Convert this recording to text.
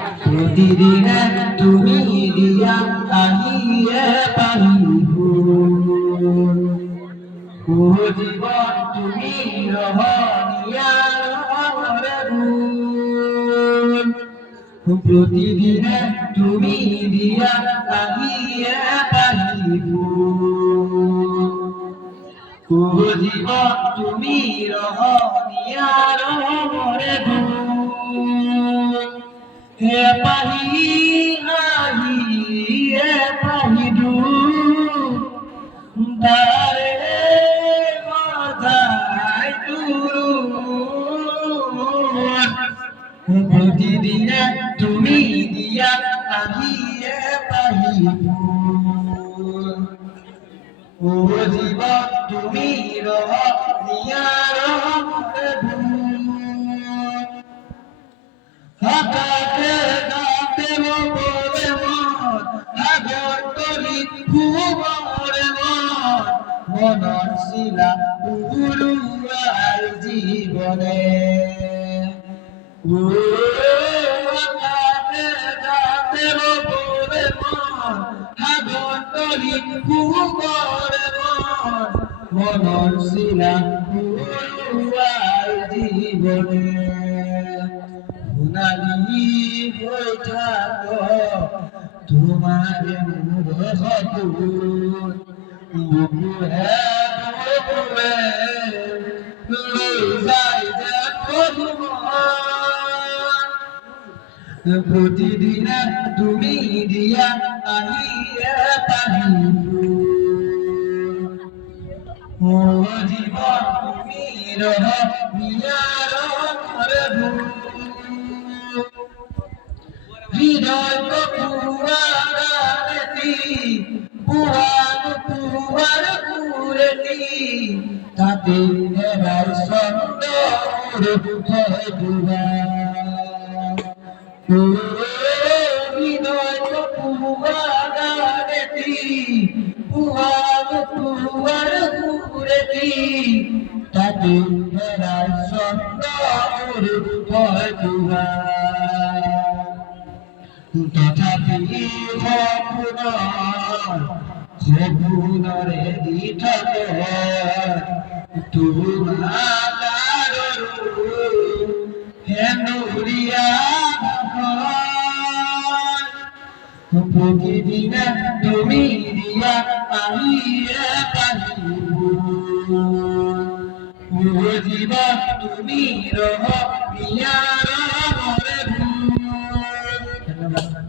প্রতিদিন তুমি দিয়া আহিয়ে পাহিব ও জীবন তুমি রহনিয়া প্রতিদিন তুমি দিয়া আহিয়ে পাহিব ও জীবন তুমি রহনিয়া হে পাহি আহি হে পাহি দু দারে মাথায় তুরু প্রতিদিন তুমি দিয়া আহি হে পাহি ও জীবন তুমি রহ নিয়ার হাতে গাতে বলে মন আগর তরি খুবরে মনর শিলা উড়ুয়ার জীবনে হাতে গাতে বলে মন আগর তরি খুবরে মনর শিলা উড়ুয়ার জীবনে সোনালি হয়ে থাকো তোমার প্রতিদিন তুমি দিয়া আহিয়ে পাহিব ও জীবন তুমি রহ নিয়ার হৃদয় পুয়ারি পুয়ান পুয়ার পুরতি তাতে হেরাই সুন্দর দুবা হৃদয় পুয়ারি পুয়ান পুয়ার পুরতি তাতে হেরাই সুন্দর দুবা তথাপি ভপুনরে দিঠকে তোমার হেনুরিয়া প্রতিদিন তুমি দিয়া আহিয়ে পাহিব ও জীবন তুমি রহ নিয়ার ধন্যবাদ।